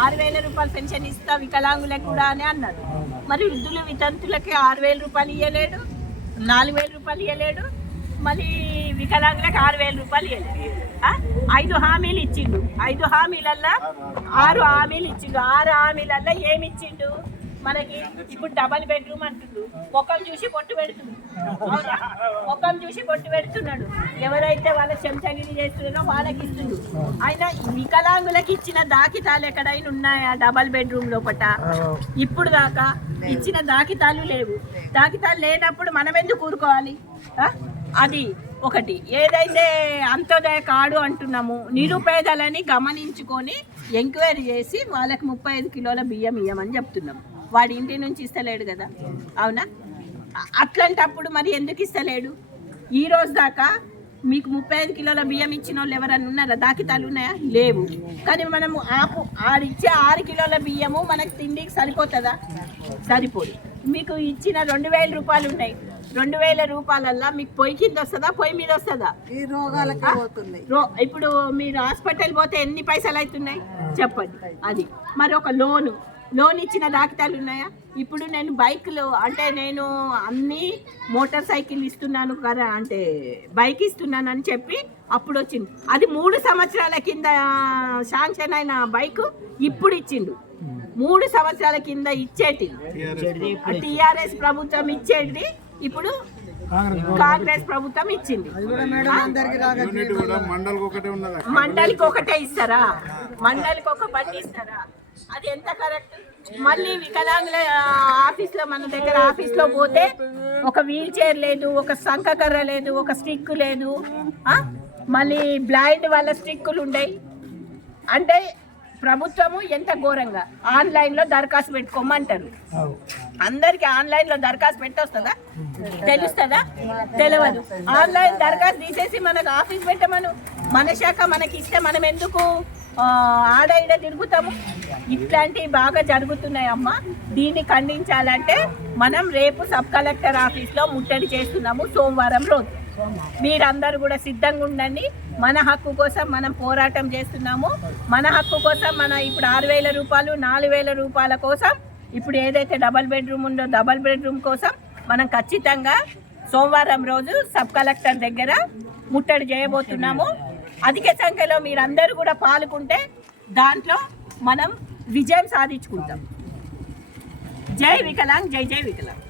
6,000 రూపాయలు పెన్షన్ ఇస్తా వికలాంగులకు కూడా అని అన్నాడు. మరి వృద్ధులు వితంతులకి 6,000 రూపాయలు ఇవ్వలేడు, 4,000 రూపాయలు ఇవ్వలేడు, మళ్ళీ వికలాంగులకు 6,000 రూపాయలు ఇవ్వలేడు. 5 హామీలు ఇచ్చిండు. 5 హామీలల్లో 6 హామీలు ఇచ్చిండు. 6 హామీలల్లో ఏమి ఇచ్చిండు మనకి? ఇప్పుడు డబల్ బెడ్రూమ్ అంటుండు, ముఖం చూసి పొట్టు పెడుతున్నాడు. ముఖం చూసి పొట్టు పెడుతున్నాడు. ఎవరైతే వాళ్ళ చెంచగిరి చేస్తున్నారో వాళ్ళకి ఇస్తుండు. అయినా వికలాంగులకు ఇచ్చిన దాఖితాలు ఎక్కడైనా ఉన్నాయా? డబల్ బెడ్రూమ్ లోపట ఇప్పుడు దాకా ఇచ్చిన దాఖితాలు లేవు. దాఖితాలు లేనప్పుడు మనం ఎందుకు కూరుకోవాలి? అది ఒకటి. ఏదైతే అంత్యోదయ కార్డు అంటున్నాము, నిరుపేదలని గమనించుకొని ఎంక్వైరీ చేసి వాళ్ళకి 35 కిలోల బియ్యం ఇవ్వమని చెప్తున్నాము. వాడి ఇంటి నుంచి ఇస్తలేడు కదా, అవునా? అట్లాంటప్పుడు మరి ఎందుకు ఇస్తలేడు? ఈ రోజు దాకా మీకు 35 కిలోల బియ్యం ఇచ్చిన వాళ్ళు ఎవరన్నా ఉన్నారా? దాఖితాలు ఉన్నాయా? లేవు. కానీ మనము ఆడిచ్చే 6 కిలోల బియ్యము మనకు తిండికి సరిపోతుందా? సరిపోదు. మీకు ఇచ్చిన 2,000 రూపాయలు ఉన్నాయి. 2,000 రూపాయలల్లా మీకు పొయ్యి కింద వస్తుందా, పొయ్యి మీద వస్తుందా? ఈ రోగాలకి పోతుంది. ఇప్పుడు మీరు హాస్పిటల్ పోతే ఎన్ని పైసలు అవుతున్నాయి చెప్పండి. అది మరి ఒక లోన్ ఇచ్చిన దాఖితాలు ఉన్నాయా? ఇప్పుడు నేను బైక్లు అంటే నేను అన్ని మోటార్ సైకిల్ ఇస్తున్నాను కదా, అంటే బైక్ ఇస్తున్నాను అని చెప్పి అప్పుడు వచ్చింది. అది 3 సంవత్సరాల కింద శాంక్షన్ అయిన బైక్ ఇప్పుడు ఇచ్చిండు. 3 సంవత్సరాల కింద ఇచ్చేటి టిఆర్ఎస్ ప్రభుత్వం ఇచ్చేది ఇప్పుడు కాంగ్రెస్ ప్రభుత్వం ఇచ్చింది. మండలికి ఒకటే ఇస్తారా? మండలికి ఒక బండి ఇస్తారా? అది ఎంత కరెక్ట్? మళ్ళీ వికలాంగుల ఆఫీస్లో మన దగ్గర ఆఫీస్లో పోతే ఒక వీల్ చైర్ లేదు, ఒక సంకకర్ర లేదు, ఒక స్టిక్ లేదు, మళ్ళీ బ్లైండ్ వాళ్ళ స్టిక్కులు ఉండయి. అంటే ప్రభుత్వము ఎంత ఘోరంగా ఆన్లైన్లో దరఖాస్తు పెట్టుకోమంటారు. అందరికి ఆన్లైన్లో దరఖాస్తు పెట్టొస్తుందా? తెలుస్తుందా? తెలియదు. ఆన్లైన్ దరఖాస్తు తీసేసి మనకు ఆఫీస్ పెట్టమను, మన శాఖ మనకి ఇస్తే మనం ఎందుకు ఆడ ఈడ తిరుగుతాము? ఇట్లాంటివి బాగా జరుగుతున్నాయి అమ్మ. దీన్ని ఖండించాలంటే మనం రేపు సబ్ కలెక్టర్ ఆఫీస్లో ముట్టడి చేస్తున్నాము సోమవారం రోజు. మీరందరూ కూడా సిద్ధంగా ఉండండి. మన హక్కు కోసం మనం పోరాటం చేస్తున్నాము. మన హక్కు కోసం మన ఇప్పుడు 6,000 రూపాయలు 4,000 రూపాయల కోసం ఇప్పుడు ఏదైతే డబల్ బెడ్రూమ్ ఉందో డబల్ బెడ్రూమ్ కోసం మనం ఖచ్చితంగా సోమవారం రోజు సబ్ కలెక్టర్ దగ్గర ముట్టడి చేయబోతున్నాము. అధిక సంఖ్యలో మీరందరూ కూడా పాల్గొంటే దాంట్లో మనం విజయం సాధించుకుంటాం. జై వికలాంగ్, జై జై వికలాంగ్.